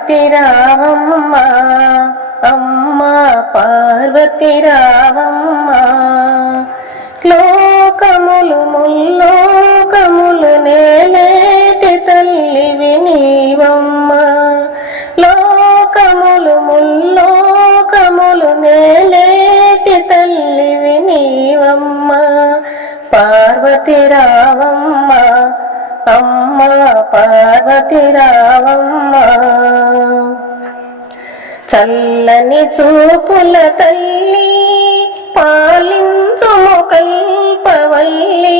పార్వతి అమ్మ పార్వతి లోకములు ముల్లోకములు నేలేటి తల్లివి నీవమ్మ లోకములు ముల్లోకములు నేలేటి తల్లివి నీవమ్మ పార్వతిరావమ్మ అమ్మ పార్వతి రావమ్మ చల్లని చూపుల తల్లి పాలించుము కల్పవల్లి.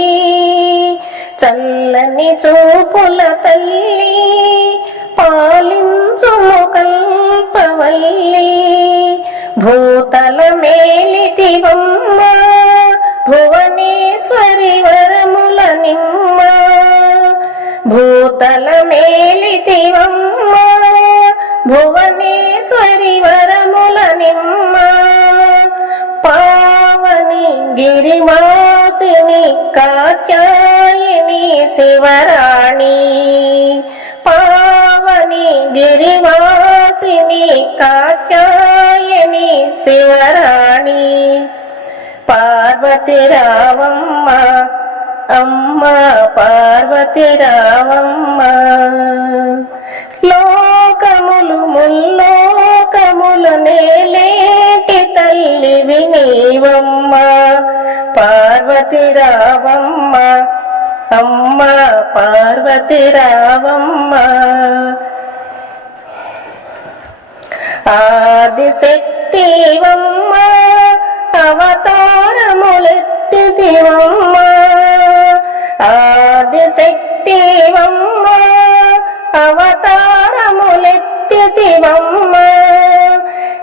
చల్లని చూపుల తల్లి పాలించుము కల్పవల్లి. భూతల మేలితివమ్మ భూతల మేలితివమ్మ భువనేశ్వరి వరముల నిమ్మ పావని గిరివాసిని కాచాయని శివరాణి పావని గిరివాసిని కాచాయని శివరాణి పార్వతి రావమ్మ అమ్మ పార్వతి రావమ్మ. లోకములు ముల్లోకములు నేలేటి తల్లి వినీవమ్మ పార్వతి రావమ్మ. అమ్మ పార్వతి రావమ్మ. ఆదిశక్తివమ్మ అవతారములెత్తివమ్మ ఆదిశక్తివమ్మ అవతారములెత్తివమ్మ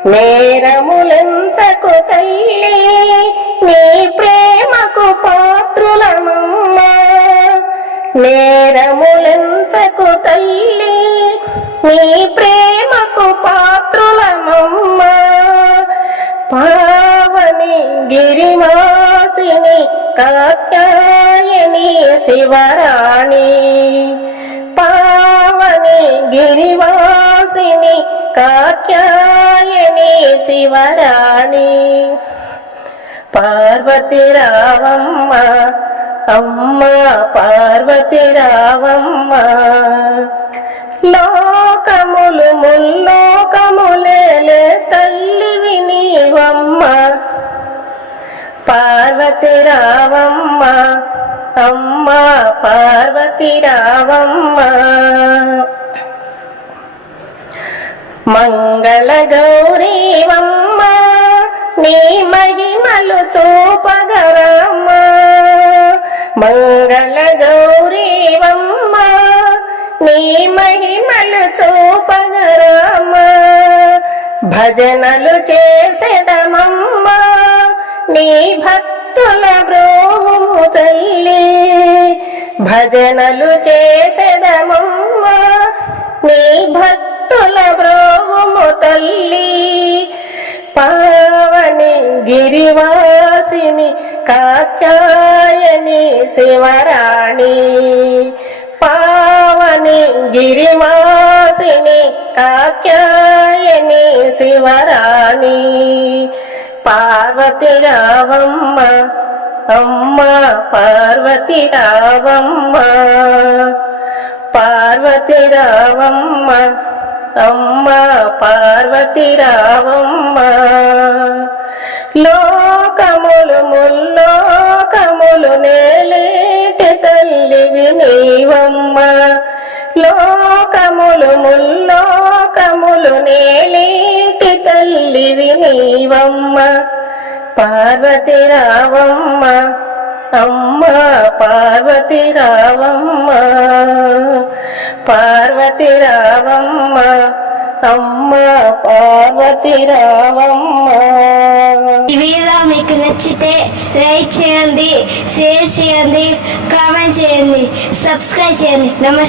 నేరములెంచకు తల్లి నీ ప్రేమకు పాత్రులమమ్మ. నేరములెంచకు తల్లి నీ ప్రేమకు పాత్రులమమ్మ. పావని గిరివాసిని కాత్యాయని శివరాణి. పావని గిరివాసిని కాత్యాయని శివరాణి. పార్వతి రావమ్మ అమ్మ పార్వతి రావమ్మ. లోకములు ముల్లోకములేలే తల్లి వినీవమ్మ పార్వతి రావమ్మ అమ్మ పార్వతి రావమ్మ. మంగళ గౌరీవమ్మ నీ మహిమలు చూపగరమ్మ మంగళ గౌరీవమ్మ నీ మహిమలు చూపగరమ్మ భజనలు చేసేదమమ్మ నీ భక్తుల బ్రోము తల్లి భజనలు చేసేదమమ్మ నీ భక్తుల బ్రోము తల్లి పావని గిరివాసిని కాచాయని శివరాణి. పావని గిరివాసిని కాచాయని శివరాణి. పార్వతి రావమ్మ అమ్మ పార్వతి రావమ్మ పార్వతి రావమ్మ అమ్మ పార్వతి రావమ్మ లోకములు తల్లివి నీవమ్మ పార్వతి రావమ్మ అమ్మ పార్వతి రావమ్మ పార్వతి రావమ్మ అమ్మ పార్వతి రావమ్మ ఈ వీడియో మీకు నచ్చితే లైక్ చేయండి షేర్ చేయండి కామెంట్ చేయండి సబ్స్క్రైబ్ చేయండి. నమస్తే.